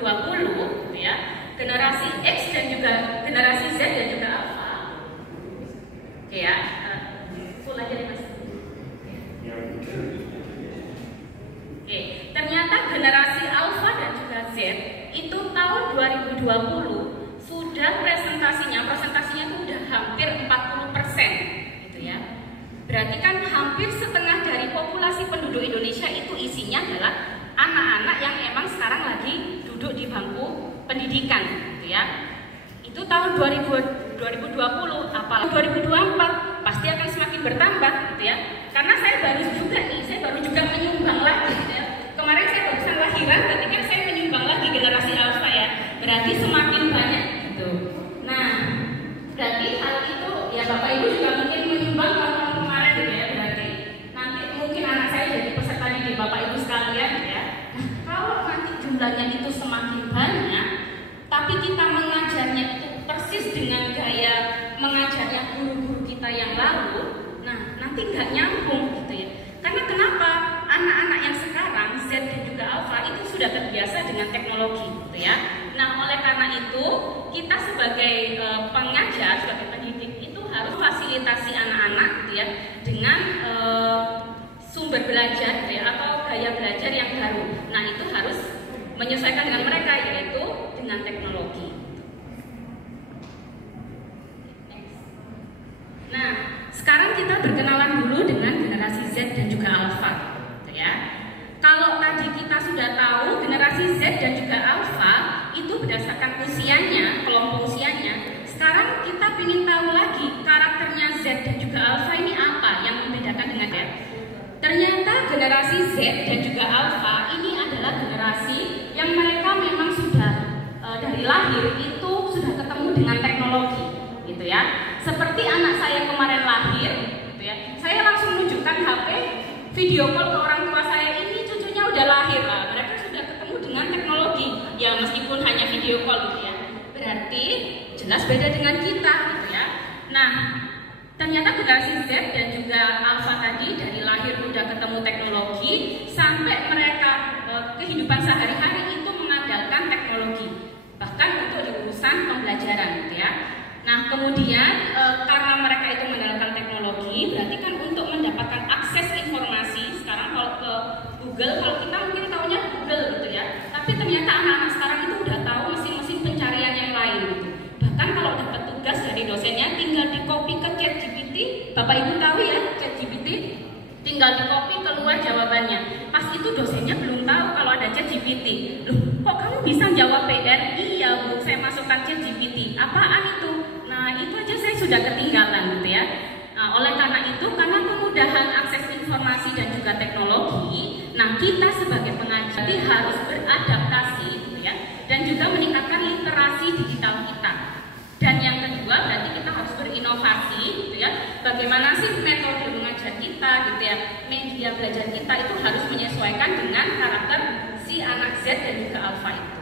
2020 gitu ya, generasi X dan juga generasi Z dan juga Alpha. Oke ya, full aja deh Mas. Oke, ternyata generasi Alpha dan juga Z itu tahun 2020 sudah presentasinya itu udah hampir 40% gitu ya. Berarti kan hampir setengah dari populasi penduduk Indonesia itu isinya adalah anak-anak yang emang sekarang lagi duduk di bangku pendidikan gitu ya. Itu tahun 2020, apalagi 2024 pasti akan semakin bertambah gitu ya. Karena saya baru juga menyumbang lagi gitu ya. Kemarin saya barusan lahiran, berarti kan saya menyumbang lagi generasi Alpha ya. Berarti semakin banyak gitu. Nah, berarti hal itu ya Bapak Ibu juga mungkin menyumbang tahun kemarin gitu ya. Berarti nanti mungkin anak saya jadi peserta didik Bapak Ibu sekalian gitu ya. Nah, kalau nanti jumlahnya itu semakin banyak, tapi kita mengajarnya itu persis dengan gaya mengajarnya guru-guru kita yang lalu, nah nanti nggak nyambung gitu ya. Karena kenapa? Anak-anak yang sekarang Z dan juga Alpha itu sudah terbiasa dengan teknologi gitu ya. Nah oleh karena itu kita sebagai pengajar, sebagai pendidik itu harus fasilitasi anak-anak gitu ya dengan sumber belajar gitu ya, atau gaya belajar yang baru. Nah itu harus menyesuaikan dengan mereka, yaitu dengan teknologi. Nah, sekarang kita berkenalan dulu dengan generasi Z dan juga Alpha, gitu ya. Kalau tadi kita sudah tahu generasi Z dan juga Alpha itu berdasarkan usianya, kelompok usianya. Sekarang kita ingin tahu lagi karakternya Z dan juga Alpha ini apa yang membedakan dengan Z. Ternyata generasi Z dan juga Alpha ini adalah generasi yang mereka memang sudah dari lahir itu sudah ketemu dengan teknologi, gitu ya. Seperti anak saya kemarin lahir, gitu ya. Saya langsung menunjukkan HP, video call ke orang tua saya, ini cucunya udah lahir lah. Mereka sudah ketemu dengan teknologi, ya meskipun hanya video call, gitu ya. Berarti jelas beda dengan kita, gitu ya. Nah, ternyata generasi Z dan juga Alpha tadi dari lahir udah ketemu teknologi sampai mereka kehidupan sehari-hari itu mengandalkan teknologi, bahkan untuk di urusan pembelajaran, gitu ya. Nah kemudian karena mereka itu mengandalkan teknologi, berarti kan untuk mendapatkan akses informasi sekarang kalau ke Google, kalau kita mungkin tahunya Google gitu ya, tapi ternyata anak-anak sekarang itu udah tahu mesin-mesin pencarian yang lain gitu. Bahkan kalau dapat tugas dari dosennya tinggal di copy ke ChatGPT. Bapak Ibu tahu ya ChatGPT, tinggal di copy keluar jawabannya. Pas itu dosennya belum tahu kalau ada ChatGPT. Loh, kok kamu bisa jawab PR? Iya Bu, saya masukkan ChatGPT. Apaan itu? Nah itu aja saya sudah ketinggalan gitu ya. Nah, oleh karena itu, karena kemudahan akses informasi dan juga teknologi, nah kita sebagai pengajar harus beradaptasi gitu ya, dan juga meningkatkan literasi digital kita. Dan yang kedua berarti kita harus berinovasi gitu ya. Bagaimana sih metode mengajar kita gitu ya, media belajar kita itu harus menyesuaikan dengan karakter si anak Z dan juga Alpha itu.